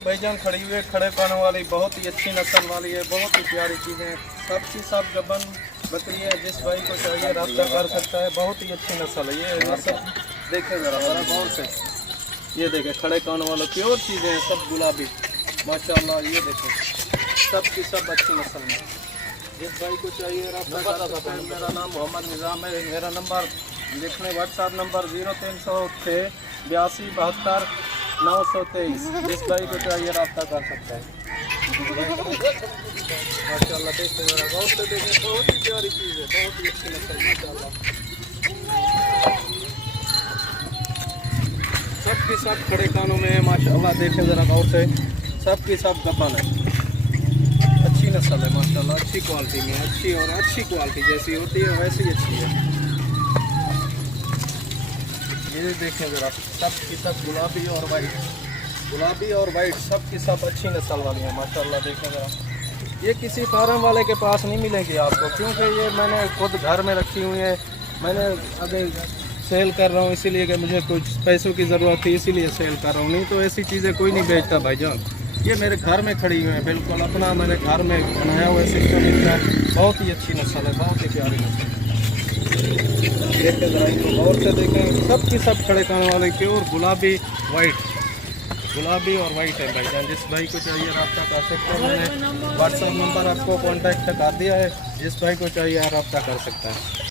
भाईजान खड़ी हुई है, खड़े पाने वाली बहुत ही अच्छी नस्ल वाली है, बहुत ही प्यारी चीज़ें सबकी सब गबन बकरी है। जिस भाई को चाहिए रास्ता कर सकता है। बहुत ही अच्छी नस्ल है ये नस्ल। देखें ज़रा ज़रा गौर से, ये देखें खड़े कान वालों प्योर चीज़ें हैं, सब गुलाबी माशाल्लाह। ये देखें सब की सब अच्छी नस्ल में। जिस भाई को चाहिए रास्ता कर सकता है। मेरा नाम मोहम्मद निज़ाम है। मेरा नंबर लिखने व्हाट्सएप नंबर 0306 82 72 923। जिस भाई को चाहिए रास्ता कर सकता है। माशाल्लाह देखते मेरा गौर से देखें, बहुत ही प्यारी चीज़ है, बहुत ही अच्छी नस्ल माशाल्लाह। सबकी सब खड़े कानों में है माशाल्लाह। देखें ज़रा गौर से, सबकी सब गबन है, अच्छी नस्ल है माशाल्लाह, अच्छी क्वालिटी में, अच्छी और अच्छी क्वालिटी जैसी होती है वैसी ही अच्छी है। ये देखें ज़रा, सब की सब गुलाबी और वाइट सब की सब अच्छी नस्ल वाली है माशाल्लाह। देखें ज़रा, ये किसी फार्म वाले के पास नहीं मिलेगी आपको, क्योंकि ये मैंने खुद घर में रखी हुई है। मैंने अभी सेल कर रहा हूँ इसीलिए कि मुझे कुछ पैसों की ज़रूरत थी, इसीलिए सेल कर रहा हूँ, नहीं तो ऐसी चीज़ें कोई नहीं बेचता भाईजान। ये मेरे घर में खड़ी हुई है, बिल्कुल अपना मैंने घर में बनाया हुआ सिस्टम इनका। बहुत ही अच्छी नस्ल है, बहुत ही प्यारी नस्ल। देखें ज़रा इनको गौर से देखें, सबकी सब खड़े कान वाले प्योर गुलाबी और वाइट है भाईजान। जिस भाई को चाहिए रास्ता कर सकते हैं। मैंने व्हाट्सएप नंबर आपको कॉन्टैक्ट कर दिया है, जिस भाई को चाहिए रास्ता कर सकता है।